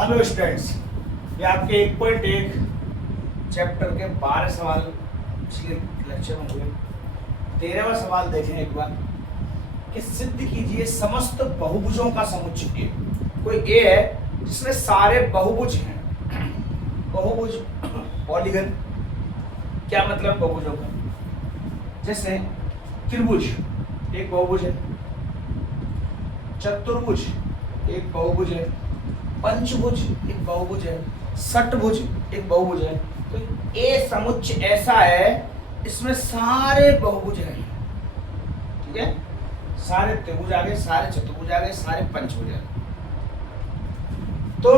Hello students, ये आपके 1.1 chapter के 12 सवाल पिछले लेक्चर में हुए। 13वां सवाल देखें एक बार कि सिद्ध कीजिए समस्त बहुभुजों का समुच्चय ए। कोई ए है जिसमें सारे बहुभुज हैं। बहुभुज पॉलीगन, क्या मतलब बहुभुजों का? जैसे त्रिभुज एक बहुभुज है, चतुर्भुज एक बहुभुज है, पंचभुज एक बहुभुज है, षटभुज एक बहुभुज है। तो ए समुच्चय ऐसा है इसमें सारे बहुभुज हैं। ठीक है, सारे त्रिभुज आ गए, सारे चतुर्भुज आ गए, सारे पंचभुज आ गए। तो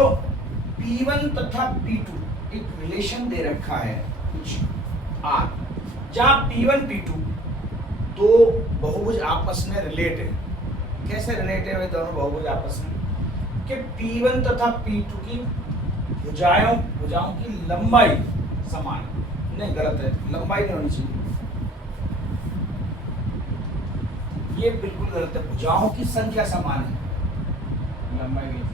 P1 तथा P2 एक रिलेशन दे रखा है कुछ R, जहां P1 P2 दो बहुभुज आपस में रिलेट है। कैसे रिलेट है वे दोनों बहुभुज आपस में? कि P1 तथा P2 की भुजाओं की लंबाई समान नहीं, गलत है, लंबाई नहीं होनी चाहिए, ये बिल्कुल गलत है। भुजाओं की संख्या समान है, लंबाई नहीं।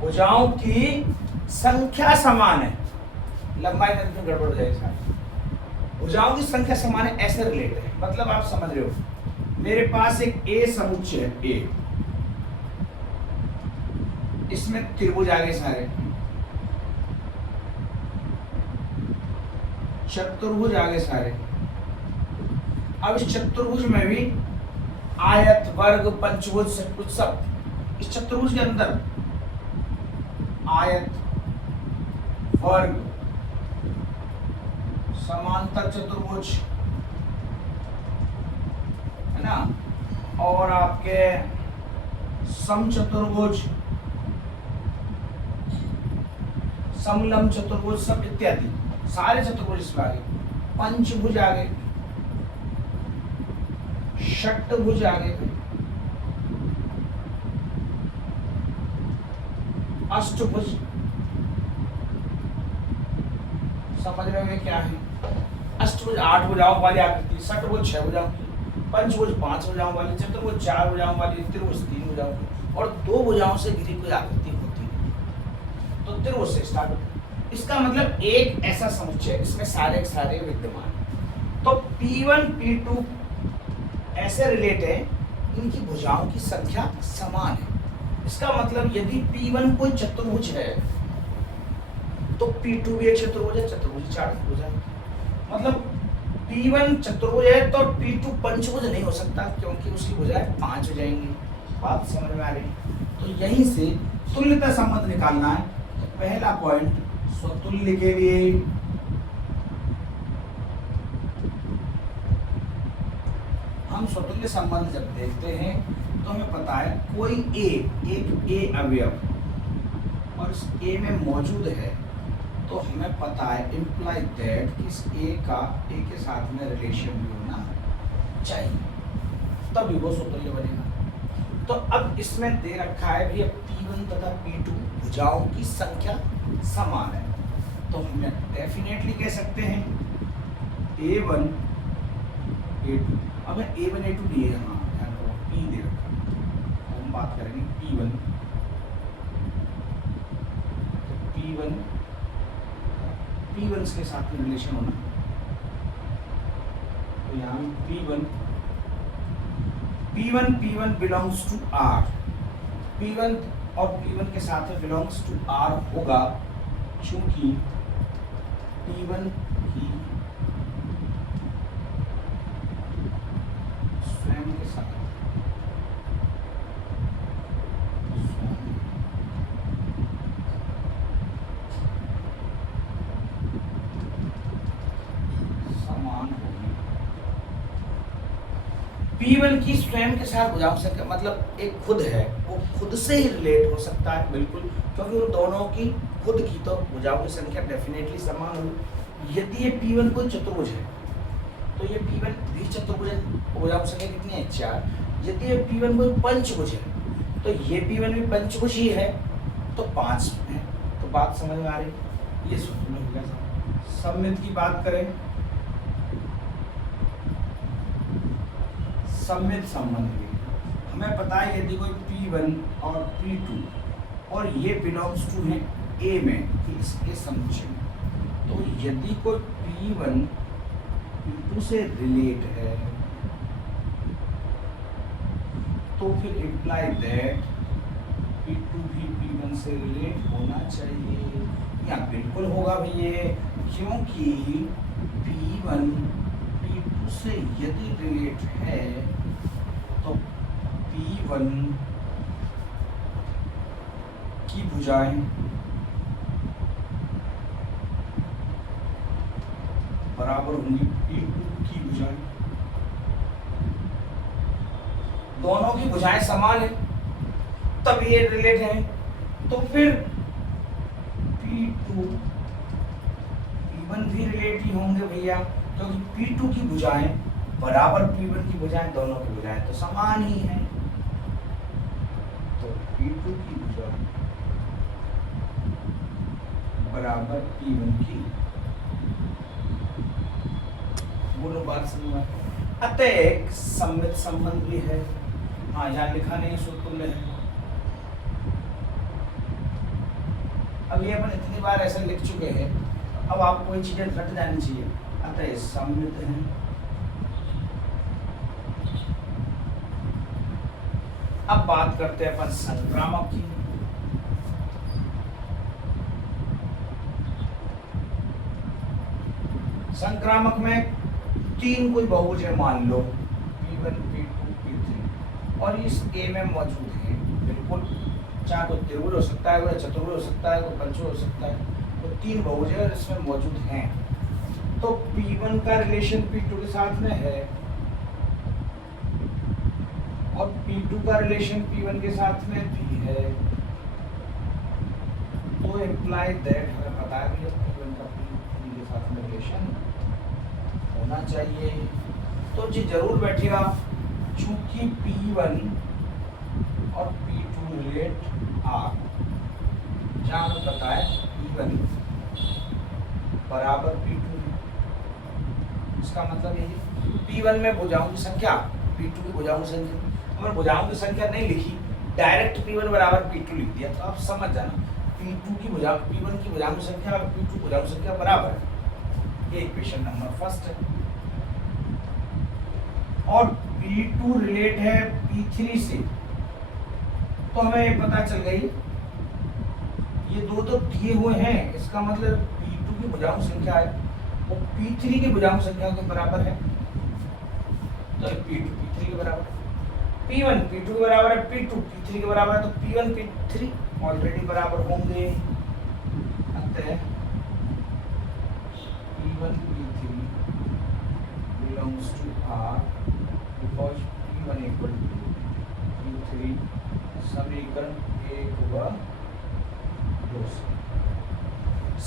भुजाओं की संख्या समान है, लंबाई में गड़बड़ हो जाएगी। भुजाओं की संख्या समान है, ऐसे रिलेट है। मतलब आप समझ रहे हो, मेरे पास एक ए समुच्चय है ए, इसमें त्रिभुज आ गए सारे, चतुर्भुज आ गए सारे। अब इस चतुर्भुज में भी आयत, वर्ग, पंचभुज, षटभुज सब। इस चतुर्भुज के अंदर आयत, वर्ग, समांतर चतुर्भुज है ना, और आपके समचतुर्भुज, समलंब चतुर्भुज सब इत्यादि सारे चतुर्भुज इसमें आ गए। पंचभुज आ गए, षटभुज आ गए, अष्टभुज। समझ रहे हो क्या है? अष्टभुज 8 भुजाओं वाली आकृति, षटभुज 6 भुजाओं की, पंचभुज 5 भुजाओं वाली, चतुर्भुज 4 भुजाओं वाली, त्रिभुज 3 भुजाओं की, और 2 भुजाओं से घिरी कोई आकृति होती है तो त्रिभुज से स्टार्ट होता है। इसका मतलब एक ऐसा समुच्चय इसमें सारे के सारे विद्यमान है। तो P1 P2 ऐसे रिलेट है, इनकी भुजाओं की संख्या समान है। इसका मतलब यदि P1 कोई चतुर्भुज है तो P2 भी एक चतुर्भुज है, चतुर्भुज 4 भुज है। मतलब P1 चतुर्भुज है तो P2 पंचभुज नहीं हो सकता, क्योंकि उसकी भुजाएं 5 हो जाएंगी। बात समझ में आ रही? तो यहीं से तुल्यता संबंध निकालना है। तो पहला पॉइंट स्वतुल्य के लिए हम स्वतुल्य संबंध जब देखते हैं तो हमें पता है कोई एक ए अवयव और इस ए में मौजूद है, तो हमें पता है इम्प्लाई दैट इस ए का ए के साथ में रिलेशन भी होना चाहिए, तभी वो स्वतुल्य बनेगा। तो अब इसमें दे रखा है भैया P1 तथा P2 भुजाओं की संख्या समान है, तो हमें डेफिनेटली कह सकते हैं A1 A2। अब A1 A2 दिए, हाँ ध्यान करो P दे रखा, तो हम बात करेंगे P1 P1 के साथ में रिलेशन होना, तो यहाँ P1 belongs to R। P1 और P1 के साथ में बिलोंग्स टू R होगा, चूंकि P1 की स्वयं के साथ समान होगी। P1 की स्वयं के साथ भुजाओं से क्या मतलब? एक खुद है, वो खुद से ही रिलेट हो सकता है बिल्कुल, क्योंकि उन दोनों की खुद की तो भुजाओं की संख्या डेफिनेटली समान होगी। यदि ये P1 कोई चतुर्भुज है तो ये P1 भी चतुर्भुज है, भुजाओं की संख्या कितनी है? 4। यदि ये P1 कोई पंचभुज है तो ये P1 भी पंचभुज ही है, तो 5 है। तो बात समझ में आ रही? ये सूत्र हो गया। सममित की बात करें, सममित संबंध भी हमें पता है यदि कोई P1 और P2 और ये बिलोंग्स टू है A में, इसके समुच्चय में, तो यदि कोई P1 P2 से रिलेट है तो फिर इम्प्लाई दैट P2 भी P1 से रिलेट होना चाहिए। या बिल्कुल होगा भैया, क्योंकि P1 P2 से यदि रिलेट है तो P1 की भुजाएं बराबर होंगी P2 की भुजाएं। दोनों की भुजाएं समान है तब ये रिलेट है, तो फिर P2 P1 भी रिलेट ही होंगे भैया, क्योंकि P2 की भुजाएं बराबर P1 की भुजाएं, दोनों की भुजाएं तो समान ही हैं। तो P2 की भुजाएं बराबर P1 की, बोलो बात समझ में। अतः एक सममित संबंध भी है। हाँ, यहाँ लिखा नहीं सूत्र है। अब ये अपन इतनी बार ऐसे लिख चुके हैं, अब आपको कोई चीजें रट जानी चाहिए। अतः सममित है। अब बात करते हैं अपन संक्रामक की। संक्रामक में तीन कोई बहुभुज है, मान लो P1 P2 P3, और इस A में मौजूद है। बिल्कुल, चाहे तो त्रिभुज हो सकता है, कोई चतुर्भुज हो सकता है, कोई पंचभुज हो सकता है, तो तीन बहुभुज है इसमें मौजूद हैं। तो P1 का रिलेशन P2 के साथ में है और P2 का रिलेशन P1 के साथ में भी है, तो इम्प्लाई दैट हमें पता है कि P1 का P3 के साथ में रिलेशन होना चाहिए। तो जी जरूर बैठिएगा, चूंकि P1 और P2 रिलेट आर, जहाँ हमें पता है P1 बराबर P2, इसका मतलब ये P1 में भुजाओं की संख्या P2 की भुजाओं की संख्या, हमने भुजाओं की संख्या नहीं लिखी, डायरेक्ट P1 बराबर P2 लिख दिया, तो आप समझ जाना P1 की भुजाओं की संख्या और P2 की भुजाओं की संख्या बराबर है। ये इक्वेशन नंबर फर्स्ट है। और P2 रिलेट है P3 से, तो हमें ये पता चल गई ये दो तो दिए हुए हैं, इसका मतलब P2 की भुजाओं की संख्या है वो P3 की भुजाओं की संख्या के बराबर है। तो P2 P3 के बराबर, P1 P2 के बराबर है, P2 P3 के बराबर है, तो P1 P3 ऑलरेडी बराबर होंगे। अतः P1 P3 belongs to R because P1 equal to P3, समीकरण 1 व 2 से,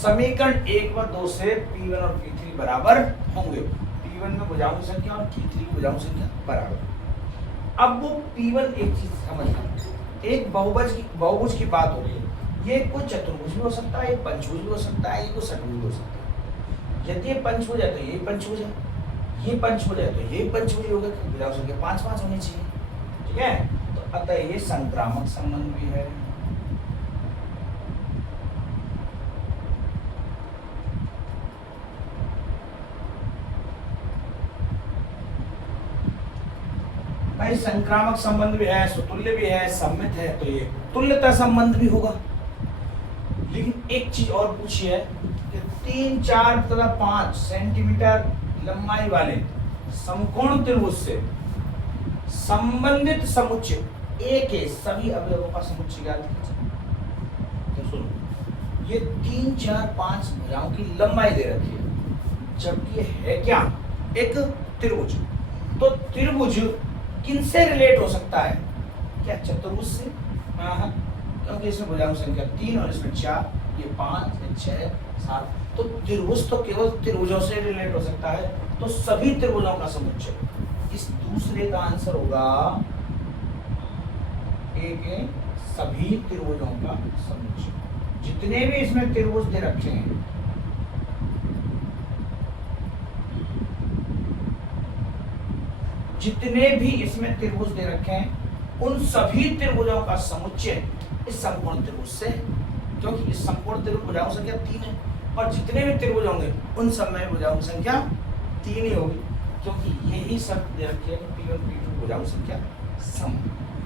समीकरण 1 व 2 से P1 और P3 बराबर होंगे। P1 में भुजाओं की संख्या और P3 की भुजाओं की संख्या बराबर। अब वो P1 एक चीज समझना, एक बहुभुज की बात हो रही है, ये कोई चतुर्भुज भी हो सकता है, एक पंचभुज भी हो सकता है, ये कोई षटभुज भी हो सकता है। यदि ये पंचभुज है तो ये पंचभुज है, ये पंचभुज है तो ये पंचभुज होगा, भुजाओं की संख्या 5-5 होनी चाहिए, ठीक है। तो अतः ये संक्रामक संबंध भी है। भाई संक्रामक संबंध भी है, सुतुल्य भी है, सम्मित है, तो ये तुल्यता संबंध भी होगा। लेकिन एक चीज और पूछी है कि 3, 4 तथा 5 सेंटीमीटर लंबाई वाले समकोण त्रिभुज से संबंधित समुच्चय A के सभी अवयवों का समुच्चय ज्ञात कीजिए। तो सुनो, ये 3, 4, 5 भुजाओं की लंबाई दे रखी है, जबकि है क्या, एक त्रिभुज। तो त्रिभुज किनसे रिलेट हो सकता है, क्या चतुर्भुज से? हाँ, क्योंकि इसमें भुजाओं की संख्या 3 और इसमें 4, ये 5, ये 6, 7, तो त्रिभुज तो केवल त्रिभुजों से रिलेट हो सकता है, तो सभी त्रिभुजों का समुच्चय। इस दूसरे का आंसर होगा A के सभी त्रिभुजों का समुच्चय, जितने भी इसमें त्रिभुज दे रखे हैं। जितने भी इसमें त्रिभुज दे रखे हैं उन सभी त्रिभुजों का समुच्चय इस समकोण त्रिभुज से, क्योंकि इस समकोण त्रिभुज भुजाओं की संख्या 3 है और जितने भी त्रिभुज होंगे उन सब में भुजाओं की संख्या 3 ही होगी, क्योंकि यही शर्त दे रखी है कि P1 P2 भुजाओं की संख्या सम।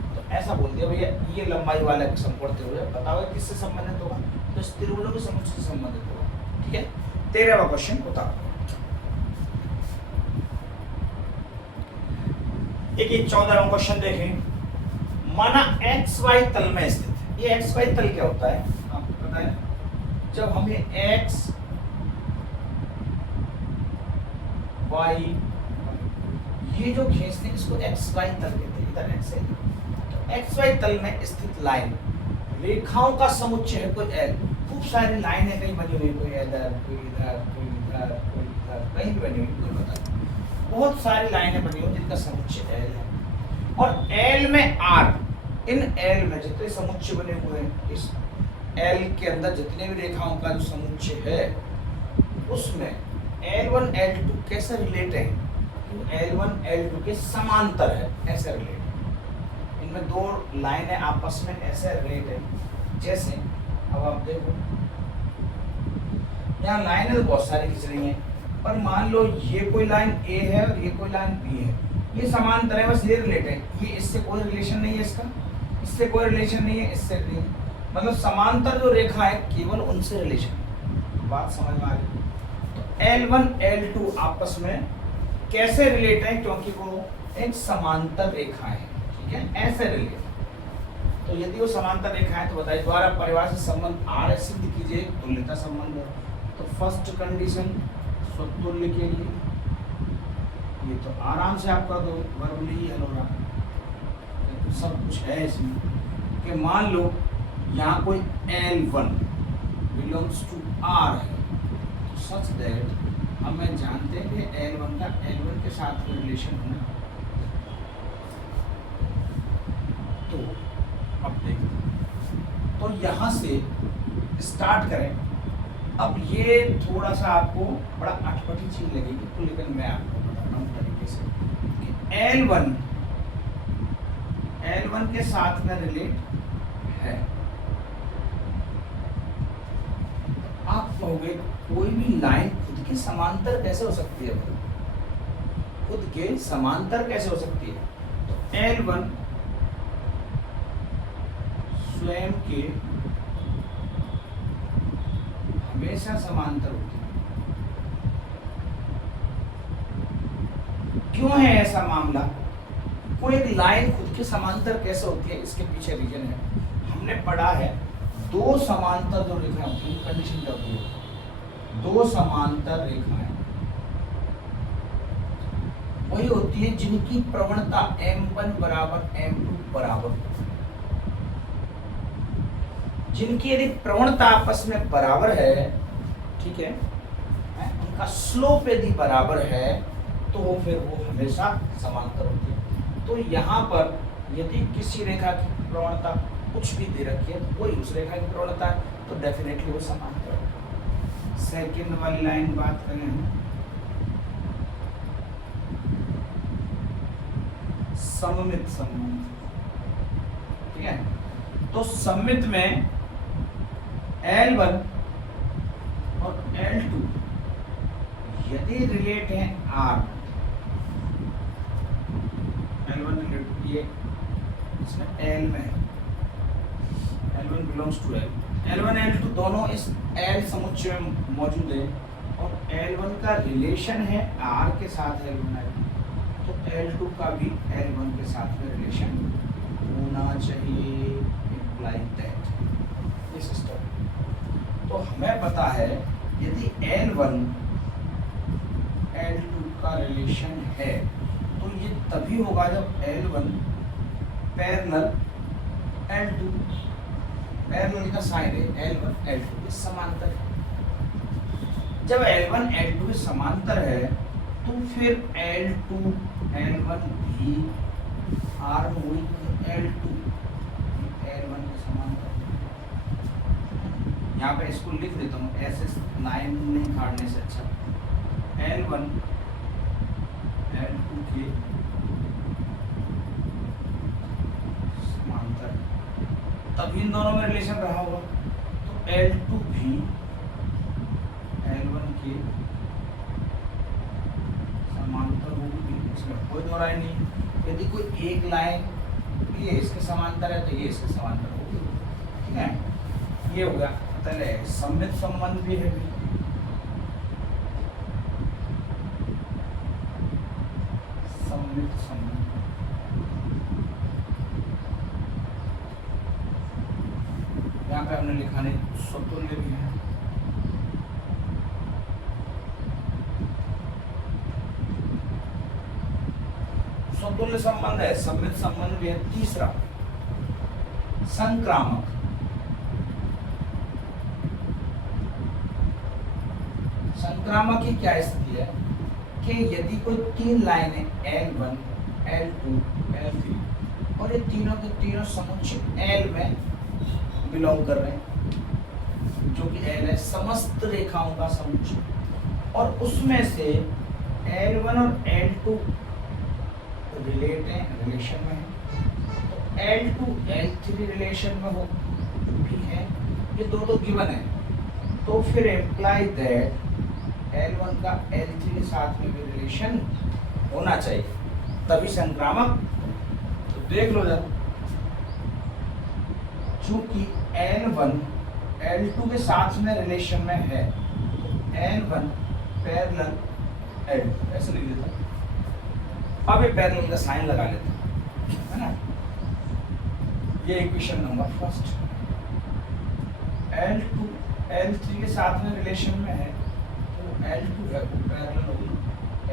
तो ऐसा बोल दिया भैया ये लंबाई वाला समकोण त्रिभुज है, बताओ किससे संबंधित होगा, तो इस त्रिभुजों के समुच्चय से संबंधित होगा। ठीक है, 13वां क्वेश्चन बताओ। एक 14वां क्वेश्चन देखें। माना XY तल में स्थित, ये XY तल क्या होता है आपको पता है, जब हमें X Y ये जो खींचते हैं इसको XY तल कहते हैं, इधर X है, तो XY तल में स्थित लाइन रेखाओं का समुच्चय है कोई L, खूब सारी लाइनें कहीं बनी हुई, कोई इधर कोई इधर कोई इधर कोई इधर, कहीं भी बनी हुई, कोई पता नहीं, बहुत सारी लाइनें बनी हुई जिनका समुच्चय L है, और L में R, इन L में जितने समुच्चय बने हुए हैं, इस L के अंदर जितने भी रेखाओं का जो समुच्चय है उसमें L1 L2 कैसे रिलेट है, L1 L2 के समांतर है, ऐसे रिलेट है, इनमें दो लाइनें आपस में ऐसे रिलेट है। जैसे अब आप देखो यहाँ लाइनें तो बहुत सारी खींच रही हैं, पर मान लो ये कोई लाइन A है और ये कोई लाइन B है, ये समांतर है, बस ये रिलेट है, ये इससे कोई रिलेशन नहीं है, इसका इससे कोई रिलेशन नहीं है, इससे नहीं, मतलब समांतर जो रेखा है केवल उनसे रिलेशन। बात समझ में आ गई। तो L1 L2 आपस में कैसे रिलेट है, क्योंकि वो एक समांतर रेखा है, ठीक है, ऐसे रिलेट। तो यदि वो समांतर रेखा है तो बताइए द्वारा परिभाषित संबंध R सिद्ध कीजिए, तुल्यता संबंध। तो फर्स्ट कंडीशन स्वतुल्य के लिए ये तो आराम से आप कर दो, वर्बली ही हल हो रहा है, तो सब कुछ है इसमें कि मान लो यहाँ कोई L1 बिलोंग्स टू R है, तो सच दैट हमें जानते हैं कि L1 का L1 के साथ रिलेशन होना। तो अब देखो, तो यहाँ से स्टार्ट करें। अब ये थोड़ा सा आपको बड़ा अटपटी चीज लगेगी, तो लेकिन मैं आपको बता रहा हूँ तरीके से कि L1 के साथ में रिलेट है। आप कहोगे कोई भी लाइन खुद के समांतर कैसे हो सकती है, खुद के समांतर कैसे हो सकती है, तो L1 स्वयं के हमेशा समांतर होती है। क्यों है ऐसा मामला, कोई एक लाइन खुद के समांतर कैसे होती है, इसके पीछे रीजन है। हमने पढ़ा है दो समांतर जो रेखाएं होती है, कंडीशन क्या होती है, दो समांतर रेखाएं वही होती है जिनकी प्रवणता M1 बराबर M2 बराबर, जिनकी यदि प्रवणता आपस में बराबर है, ठीक है, उनका स्लोप यदि बराबर है तो फिर वो हमेशा समांतर होती है। तो यहाँ पर यदि किसी रेखा की प्रवणता कुछ भी दे रखी है तो वही उस रेखा की प्रवणता है, तो डेफिनेटली वो समांतर है। सेकंड वाली लाइन बात करें हम, सममित संबंध, ठीक है, तो सममित में L1 और L2 यदि रिलेट है R, L1 रिलेट ये इसमें L में है, L1 belongs to L, L1 L2 दोनों इस L समुच्चय में मौजूद है और L1 का रिलेशन है R के साथ L1 L2, तो L2 का भी L1 के साथ में रिलेशन होना चाहिए, इम्प्लाइज दैट ये सिस्टम। तो हमें पता है यदि L1 L2 का रिलेशन है तो ये तभी होगा जब L1 पैरेलल L2, पैरेलल का साइन है L1 L2 के समांतर है। जब L1 L2 के समांतर है तो फिर L2 L1 भी R में हुई, L2 L1 के समांतर। यहाँ पे इसको लिख देता हूँ ऐसे लाइन नहीं काटने से अच्छा, L1 L2 के तभी इन दोनों में रिलेशन रहा होगा। तो L2 भी L1 के समांतर होगी, इसमें कोई दो राय नहीं। यदि कोई एक लाइन ये इसके समांतर है तो ये इसके समांतर होगी, ठीक है। ये हो गया, मतलब सममित संबंध भी है। सममित संबंध, यहाँ पे हमने लिखा नहीं, समतुल्य भी है। समतुल्य संबंध है, सममित संबंध भी है। तीसरा संक्रामक। संक्रामक की क्या स्थिति है कि यदि कोई तीन लाइन है L1, L2, L3 और ये तीनों के तीनों समुच्चय L में बिलोंग कर रहे हैं, जो कि L है समस्त रेखाओं का समुच्चय, और उसमें से L1 और L2 रिलेट है, रिलेशन में है, तो L2 L3 रिलेशन में हो भी है, ये दो गिवन है, तो फिर इम्प्लाई दैट L1 का L3 के साथ में भी रिलेशन होना चाहिए, तभी संक्रामक। तो देख लो जरा, चूंकि L1 L2 के साथ में रिलेशन में है, तो L1 पैरेलल L2 ऐसे लिख देता। अब ये पैरेलल का साइन लगा लेते हैं, है ना। ये equation number first, L2 L3 के साथ में रिलेशन में है, तो L2 है वो पैरेलल होगी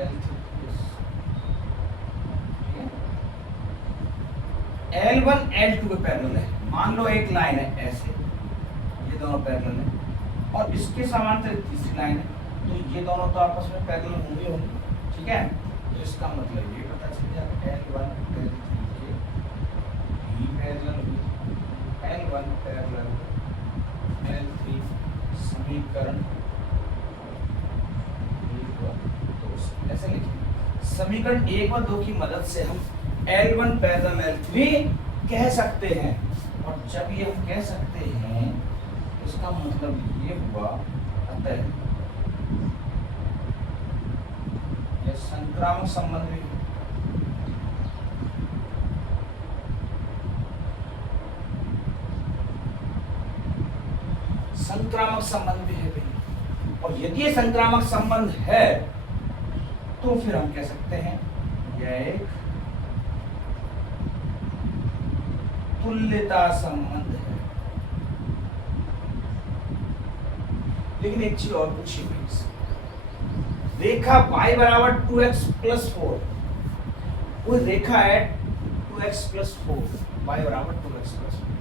L3। L1 L2 के पैरेलल है। मान लो एक लाइन है ऐसे, ये दोनों पैरेलल है, और इसके समांतर तीसरी लाइन है, तो ये दोनों तो आपस में पैरेलल होंगे, ठीक है। तो इसका मतलब ये पता चल गया L1 L3 के भी पैरेलल होगी, L1 पैरेलल L3 समीकरण 1 व 2 ऐसे लिखें। समीकरण 1 व 2 की मदद से हम L1 पैरेलल L3 कह सकते हैं, और जब ये हम कह सकते हैं इसका मतलब ये हुआ, अतः ये संक्रामक संबंध भी। संक्रामक संबंध भी है भाई, और यदि ये संक्रामक संबंध है तो फिर हम कह सकते हैं यह एक तुल्यता संबंध है। लेकिन एक चीज और पूछिए भाई, रेखा y बराबर 2x प्लस 4, कोई रेखा है 2x प्लस 4, y बराबर 2x प्लस 4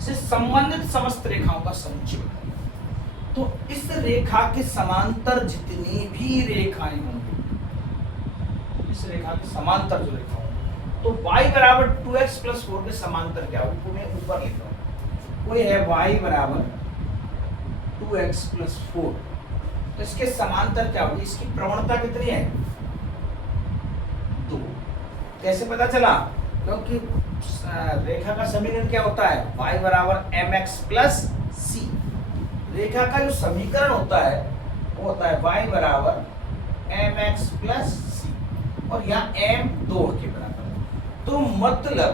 से संबंधित समस्त रेखाओं का समुच्चय बताइए। तो इस रेखा के समांतर जितनी भी रेखाएं होंगी, इस रेखा के समांतर जो रेखा होंगी, तो y बराबर 2x प्लस 4 के समांतर क्या होगी, मैं ऊपर लिख रहा हूं। कोई है y बराबर 2x प्लस 4, तो इसके समांतर क्या होगी, इसकी प्रवणता कितनी है, 2। कैसे पता चला, क्योंकि रेखा का समीकरण क्या होता है, y बराबर mx प्लस c। रेखा का जो समीकरण होता है वो होता है y बराबर mx प्लस c, और यहाँ m 2 के बराबर है, तो मतलब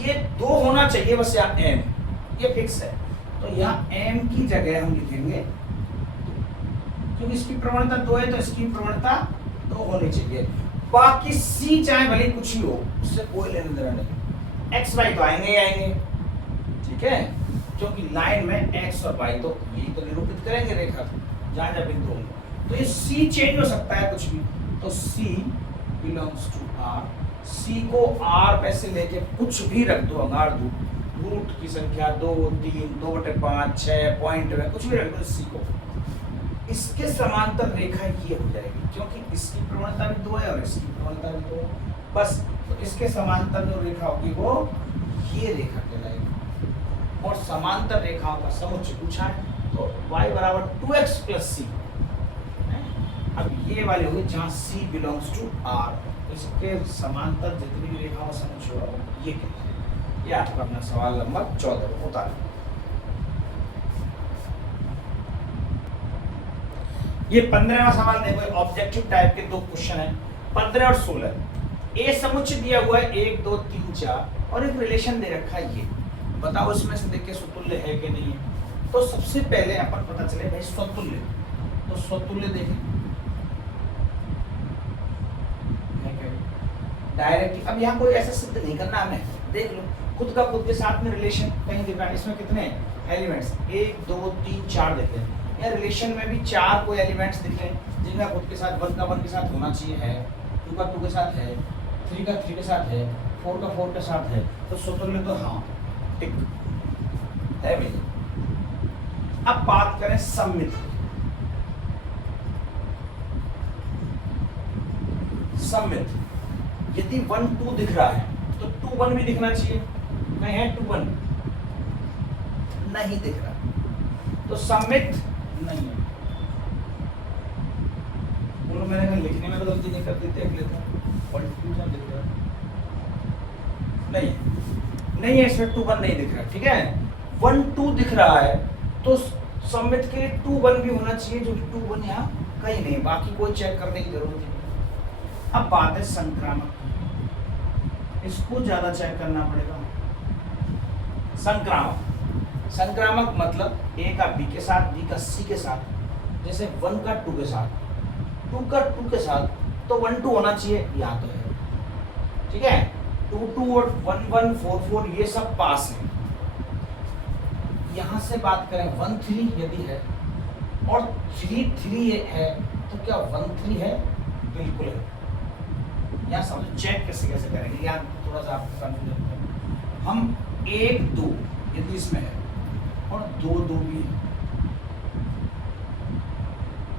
ये 2 होना चाहिए बस, यहाँ m ये फिक्स है, तो यहाँ m की जगह हम लिखेंगे, क्योंकि इसकी प्रवणता 2 है तो इसकी प्रवणता 2 होनी चाहिए। बाकी c चाहे भले कुछ ही हो, उससे कोई लेना देना नहीं, x y तो आएंगे ही आएंगे, ठीक है, क्योंकि लाइन में x और y तो यही तो निरूपित करेंगे रेखा, जहां जब बिंदु होंगे, तो ये c चेंज हो सकता है कुछ भी, तो c belongs to r, c को r में से लेके कुछ भी रख दो, अंगार दो, रूट की संख्या 2, 3, 2/5, 6 पॉइंट में कुछ भी रख दो c को, इसके समांतर रेखा ये हो जाएगी, क्योंकि इसकी प्रवणता भी 2 है और इसकी प्रवणता भी 2 है, बस। तो इसके समांतर जो रेखा होगी वो ये रेखा कहलाएगी, और समांतर रेखाओं का समुच्चय पूछा है, तो y बराबर 2x प्लस c। अब ये वाली होगी जहाँ c बिलोंग्स टू r, इसके समांतर जितनी भी रेखाओं का समुच्चय होगा ये कहते हैं। ये आपका अपना सवाल नंबर 14 उतार। ये 15वां सवाल देखो, ऑब्जेक्टिव टाइप के दो क्वेश्चन है 15 और 16। ए समुच्चय दिया हुआ है 1 2 3 4 और एक रिलेशन दे रखा है ये, बताओ इसमें से देख के स्वतुल्य है कि नहीं है। तो सबसे पहले अपन पता चले भाई स्वतुल्य, तो स्वतुल्य देखें डायरेक्टली। अब यहाँ कोई ऐसा सिद्ध नहीं करना हमें, देख लो खुद का खुद के साथ में रिलेशन कहीं दिख रहा है। इसमें कितने एलिमेंट्स 1 2 3 4 दिख रहे हैं, या रिलेशन में भी 4 कोई एलिमेंट्स दिख रहे हैं जिनका खुद के साथ 1 का 1 के साथ होना चाहिए है, 2 का 2 के साथ है, 3 का 3 के साथ है, 4 का 4 के साथ है, तो स्वतुल्य तो हाँ टिक है भाई। अब बात करें सम्मित। सम्मित यदि 1 2 दिख रहा है तो 2 1 भी दिखना चाहिए, नहीं है 2 1 नहीं दिख रहा तो सम्मित नहीं है। बोलो मैंने कहा लिखने में तो गलती नहीं कर देते, देख लेता कंफ्यूजन दिख रहा नहीं है, इसमें 2 1 नहीं दिख रहा, ठीक है। 1 2 दिख रहा है तो सम्मित के लिए 2 1 भी होना चाहिए, जो कि 2 1 यहाँ कहीं नहीं, बाकी कोई चेक करने की जरूरत नहीं। अब बात है संक्रामक, इसको ज्यादा चेक करना पड़ेगा। संक्रामक, संक्रामक मतलब ए का बी के साथ, बी का सी के साथ, जैसे 1 का 2 के साथ, 2 का 2 के साथ, तो 1 2 होना चाहिए, यहाँ तो है, ठीक है। 2 2 और 1 1 4 4 ये सब पास है। यहाँ से बात करें 1 3 यदि है और 3 3 है तो क्या 1 3 है? बिल्कुल है। यहाँ समझो चेक कैसे कैसे करेंगे, यहाँ थोड़ा सा आपको कंफ्यूजन है। हम 1 2 यदि इसमें है और 2 2 भी है,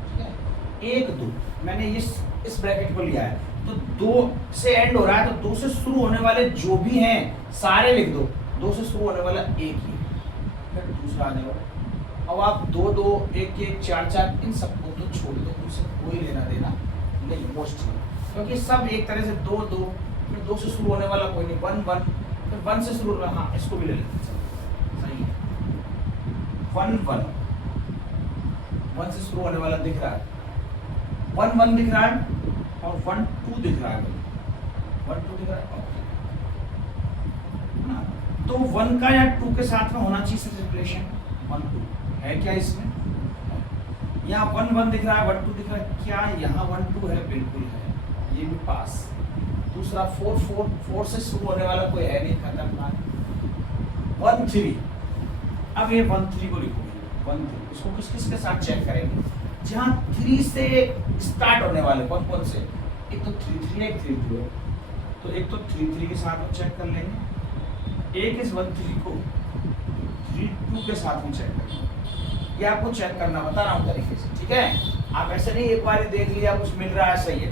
ठीक है। 1 2 मैंने इस ब्रैकेट को लिया है तो 2 से एंड हो रहा है, तो 2 से शुरू होने वाले जो भी हैं सारे लिख दो, 2 से शुरू होने वाला एक ही, फिर दूसरा आ जाएगा। अब आप 2 2 1 1 4 4 इन सबको तो छोड़ दो, उनसे कोई लेना देना नहीं मोस्टली, क्योंकि सब एक तरह से 2 2, फिर 2 से शुरू होने वाला कोई नहीं, 1 1, फिर 1 से शुरू, हाँ इसको भी ले लेते हैं, सही है। 1 1 1 से शुरू होने वाला दिख रहा है, 1 1 दिख रहा है और 1 2 दिख रहा है, 1 2 दिख रहा है ना, तो 1 का या 2 के साथ में होना चाहिए रिलेशन 1 2 है क्या इसमें? यहाँ 1 1 दिख रहा है, 1 2 दिख रहा है, क्या यहाँ 1 2 है? बिल्कुल है, ये भी पास। दूसरा 4 4 4 से शुरू होने वाला कोई है नहीं, खतरनाक। 1 3, अब ये 1 3 को लिखोगे, 1 3 इसको किस किस के साथ चेक करेंगे? जहाँ 3 से स्टार्ट होने वाले कौन कौन से, एक तो 3 3 है, एक 3 2 है, तो एक तो 3 3 के साथ में चेक कर लेंगे, एक इस 1 3 को 3 2 के साथ में चेक करेंगे। ये आपको चेक करना बता रहा हूँ तरीके से, ठीक है। आप ऐसे नहीं एक बार देख लिया कुछ मिल रहा है, सही है।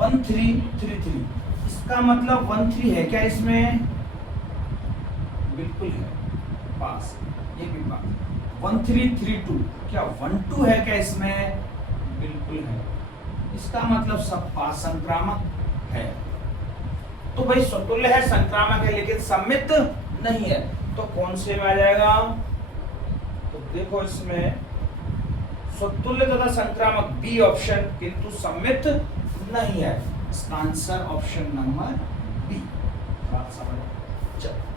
1 3 3 3 इसका मतलब 1 3 है क्या इसमें? बिल्कुल है, पास, ये भी पास। 1 3 3 2 क्या 1 2 है क्या इसमें? बिल्कुल है, इसका मतलब सब पास, संक्रामक है। तो भाई स्वतुल्य है, संक्रामक है, लेकिन सम्मित नहीं है, तो कौन से में आ जाएगा? तो देखो इसमें स्वतुल्य तथा संक्रामक बी ऑप्शन, किंतु सम्मित नहीं है, इसका आंसर ऑप्शन नंबर बी। बात समझ? चलो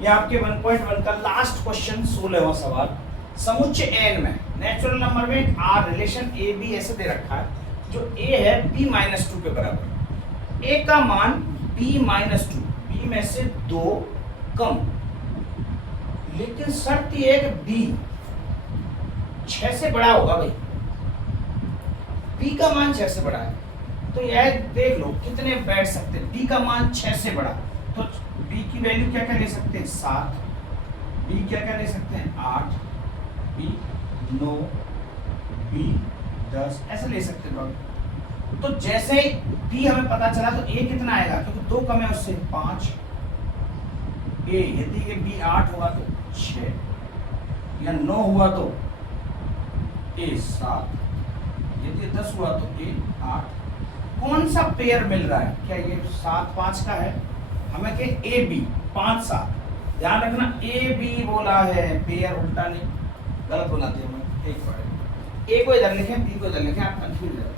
ये आपके 1.1 का लास्ट क्वेश्चन 16वां सवाल। समुच्चय एन में नेचुरल नंबर में एक आर रिलेशन ए बी ऐसे दे रखा है, जो ए है b - 2 के बराबर, a का मान b - 2, b में से 2 कम, लेकिन शर्त ये है कि b 6 से बड़ा होगा। भाई b का मान 6 से बड़ा है, तो यह देख लो कितने बैठ सकते हैं। b का मान 6 से बड़ा, तो b की वैल्यू क्या क्या ले सकते हैं? 7, b क्या क्या ले सकते हैं? 8, b 9, b 10 ऐसे ले सकते हैं। तो जैसे ही b हमें पता चला तो a कितना आएगा, क्योंकि 2 कम है उससे 5। a यदि ये b 8 हुआ तो 6, या 9 हुआ तो a 7, यदि 10 हुआ तो a 8, कौन सा पेयर मिल रहा है, क्या ये 7 5 का है, हमें के ए बी 5 7, ध्यान रखना ए बी बोला है, पेयर उल्टा नहीं, गलत बोला दिया मैं, एक बार ए को इधर लिखें बी को इधर लिखें, आप कंफ्यूज हो,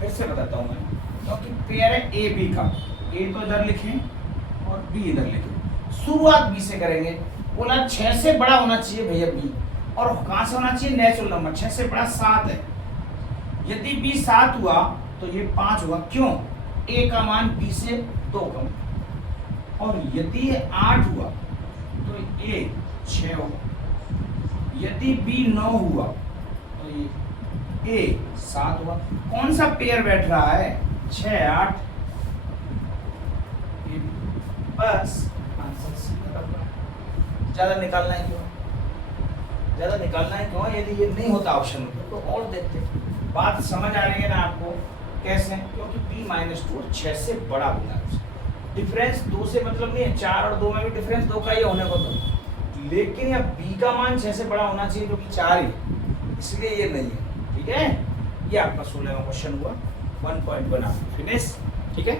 फिर से बताता हूं मैं, क्योंकि पेयर है ए बी का, ए तो इधर लिखें और बी इधर लिखें। शुरुआत बी से करेंगे, बोला 6 से बड़ा होना चाहिए भैया बी, और कहां से होना चाहिए, नेचुरल नंबर, 6 से बड़ा 7 है, यदि बी 7 हुआ तो ये 5 हुआ, क्यों, ए का मान बी से 2 कम, और यदि ये 8 हुआ तो ए 6 होगा, यदि बी 9 हुआ तो ये ए 7 हुआ। कौन सा पेयर बैठ रहा है, 6 8, बस आंसर सीधा होगा। ज्यादा निकालना है क्यों, ज्यादा निकालना है क्यों, यदि ये नहीं होता ऑप्शन में तो और देखते। बात समझ आ रही है ना आपको, कैसे, क्योंकि b -2 6 से बड़ा होना है, डिफरेंस 2 से मतलब नहीं है, 4 और 2 में भी डिफरेंस 2 का ही होने को तो, लेकिन यह b का मान 6 से बड़ा होना चाहिए जो कि 4 ही है, इसलिए ये नहीं है। ठीक है, ये आपका 16वां क्वेश्चन हुआ, 1.1 फिनिश। ठीक है।